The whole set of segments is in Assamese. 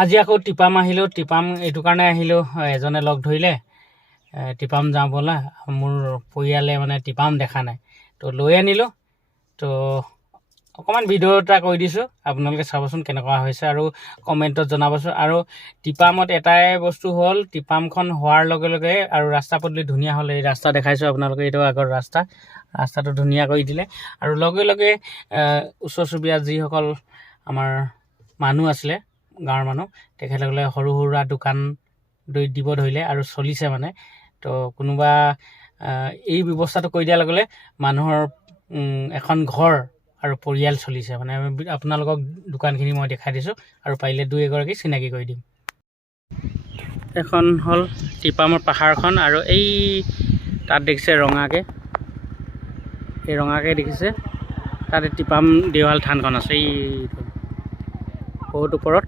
আজি আকৌ টিপাম আহিলোঁ। টিপাম এইটো কাৰণে আহিলোঁ, এজনে লগ ধৰিলে টিপাম যাওঁ ব'লা, মোৰ পৰিয়ালে মানে টিপাম দেখা নাই, তো লৈ আনিলোঁ। তো অকণমান ভিডিঅ' এটা কৰি দিছোঁ, আপোনালোকে চাবচোন কেনেকুৱা হৈছে আৰু কমেণ্টত জনাবচোন। আৰু টিপামত এটাই বস্তু হ'ল, টিপামখন হোৱাৰ লগে লগে আৰু ৰাস্তা পদূলি ধুনীয়া হ'ল। এই ৰাস্তা দেখাইছোঁ আপোনালোকে, এইটো আগৰ ৰাস্তাটো ধুনীয়া কৰি দিলে। আৰু লগে লগে ওচৰ চুবুৰীয়া যিসকল আমাৰ মানুহ আছিলে, গাঁৱৰ মানুহ, তেখেতসকলে সৰু সুৰা দোকান দিব ধৰিলে আৰু চলিছে মানে। তো কোনোবা এই ব্যৱস্থাটো কৰি দিয়াৰ লগে লগে মানুহৰ এখন ঘৰ আৰু পৰিয়াল চলিছে মানে। আপোনালোকক দোকানখিনি মই দেখাই দিছোঁ আৰু পাৰিলে দুই এগৰাকী চিনাকি কৰি দিম। এখন হ'ল টিপামৰ পাহাৰখন, আৰু এই তাত দেখিছে ৰঙাকৈ, এই ৰঙাকৈ দেখিছে, তাতে টিপাম দেৱাল থানখন আছে এই বহুত ওপৰত।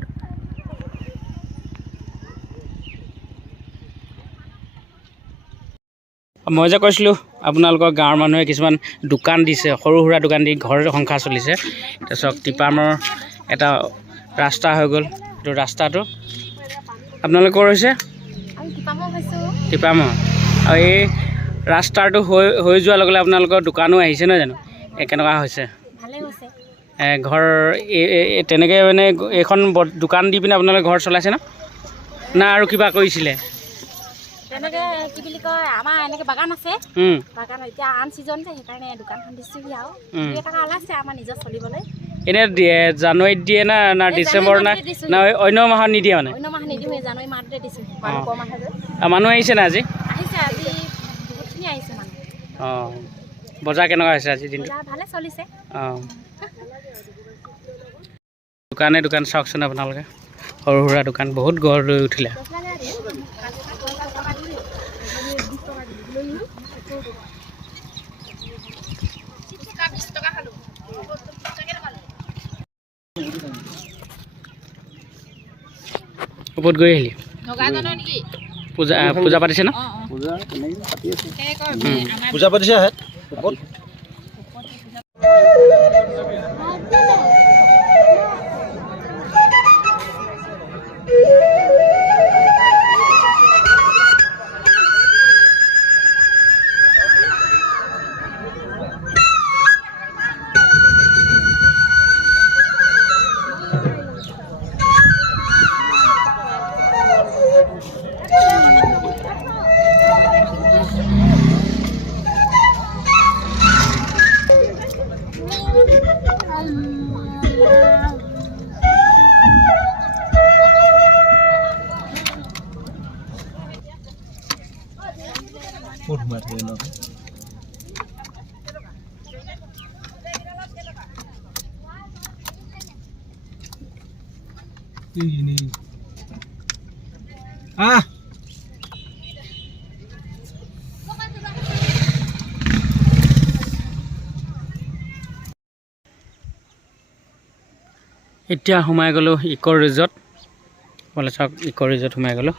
মই যে কৈছিলোঁ আপোনালোকৰ গাঁৱৰ মানুহে কিছুমান দোকান দিছে, সৰু সুৰা দোকান দি ঘৰ সংসাৰ চলিছে। তাৰপিছত টিপামৰ এটা ৰাস্তা হৈ গ'ল, এইটো ৰাস্তাটো আপোনালোকৰ হৈছে টিপামৰ। আৰু এই ৰাস্তাটো হৈ যোৱাৰ লগে লগে আপোনালোকৰ দোকানো আহিছে নহয় জানো? কেনেকুৱা হৈছে ঘৰ তেনেকৈ মানে এইখন দোকান দি পিনে আপোনালোকে ঘৰ চলাইছে না আৰু কিবা কৰিছিলে? তেনেকে কি বুলি কয়, আমাৰ এনেকে বাগান আছে, বাগান এতিয়া আন চিজন যে সেইকাৰণে দোকানখন দিছোহি আৰু 2 টকা ওলাইছে আমাৰ নিজৰ চলিবলৈ। এনেই জানুৱাৰীত দিয়ে না ডিচেম্বৰ না অন্য মাহত নিদিয়ে? মানে অন্য মাহ নিদিওঁ, জানুৱাৰী মাহতে দিছোঁ। মানুহ আহিছে না আজি? আজি বহুতখিনি আহিছে মানুহ। অঁ, বজাৰ কেনেকুৱা হৈছে আজি দিনটো? ভালে চলিছে। অঁ, দোকান চাওকচোন আপোনালোকে, সৰু সুৰা দোকান বহুত গঢ় লৈ উঠিলে। ওপৰত গৈ আহিলি পূজা পাতিছে ন? পূজা পাতিছে এতিয়া সোমাই গ'লোঁ ইক' ৰিজৰ্ট। বোলে চাওক, ইক' ৰিজৰ্ট সোমাই গ'লোঁ।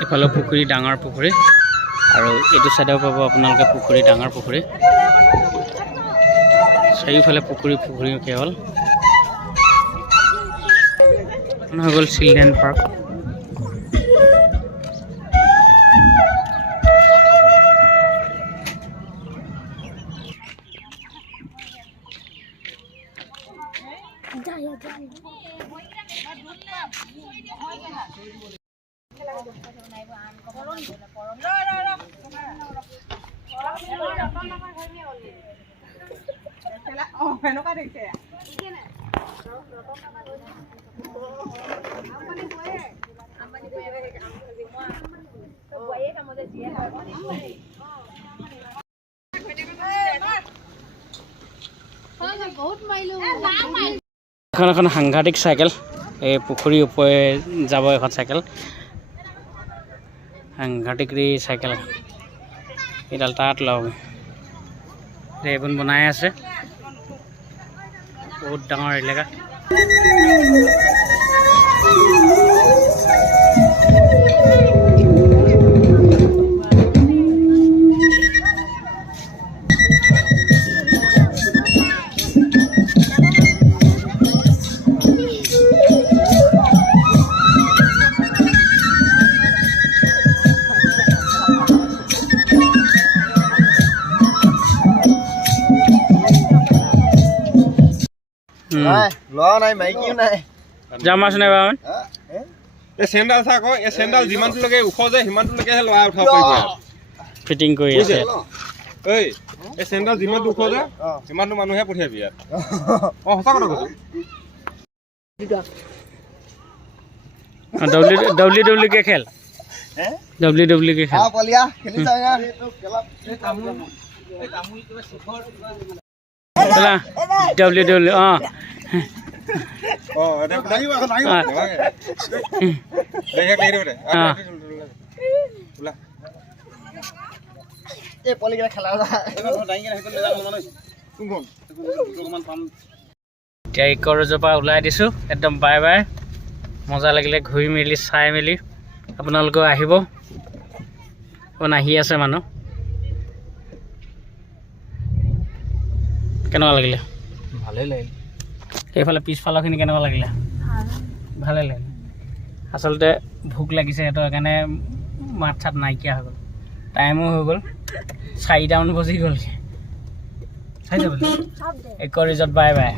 এইফালে পুখুৰী, ডাঙৰ পুখুৰী, আৰু এইটো চাইডেও পাব আপোনালোকে পুখুৰী, ডাঙৰ পুখুৰী। চাৰিওফালে পুখুৰী কেৱল হৈ গ'ল চিলড্ৰেন পাৰ্ক। এখন সাংঘাতিক চাইকেল, এই পুখুৰীৰ ওপৰে যাব এখন চাইকেল, সাংঘাতিক চাইকেল। এইডাল তাত লওঁ এইবোৰ বনাই আছে বহুত ডাঙৰ এলেকা লোৱা নাই মাইকিও নাই জামাছ নাই বাবা এই চেণ্ডাল চা আকৌ এই চেণ্ডাল যিমানটোলৈকে ওখ যে সিমানটোলৈকেহে লৰাই উঠাব পাৰিব ফিটিং কৰি আছে এই এই চেণ্ডাল যিমানটো ওখ যে সিমানটো মানুহে পঠিয়াবি ইয়াত অঁ সঁচা কথা কৈছোঁ ডব্লিউ কে খেল ডব্লিউ কে খেল পলিয়া খেলি ডব্লিউ অঁ এতিয়া ইকৰজৰ পৰা ওলাই দিছোঁ একদম বাই বাই মজা লাগিলে ঘূৰি মেলি চাই মেলি আপোনালোকেও আহিব অকণ আহি আছে মানুহ কেনেকুৱা লাগিলে ভালেই লাগিল এইফালে পিছফালৰখিনি কেনেকুৱা লাগিলে ভালেই লাগিলে আচলতে ভোক লাগিছে সেইটো সেইকাৰণে মাত চাত নাইকিয়া হৈ গ'ল টাইমো হৈ গ'ল 4টামান বাজি গ'ল চাই যাব ইক ৰিজৰ্ট বাই বাই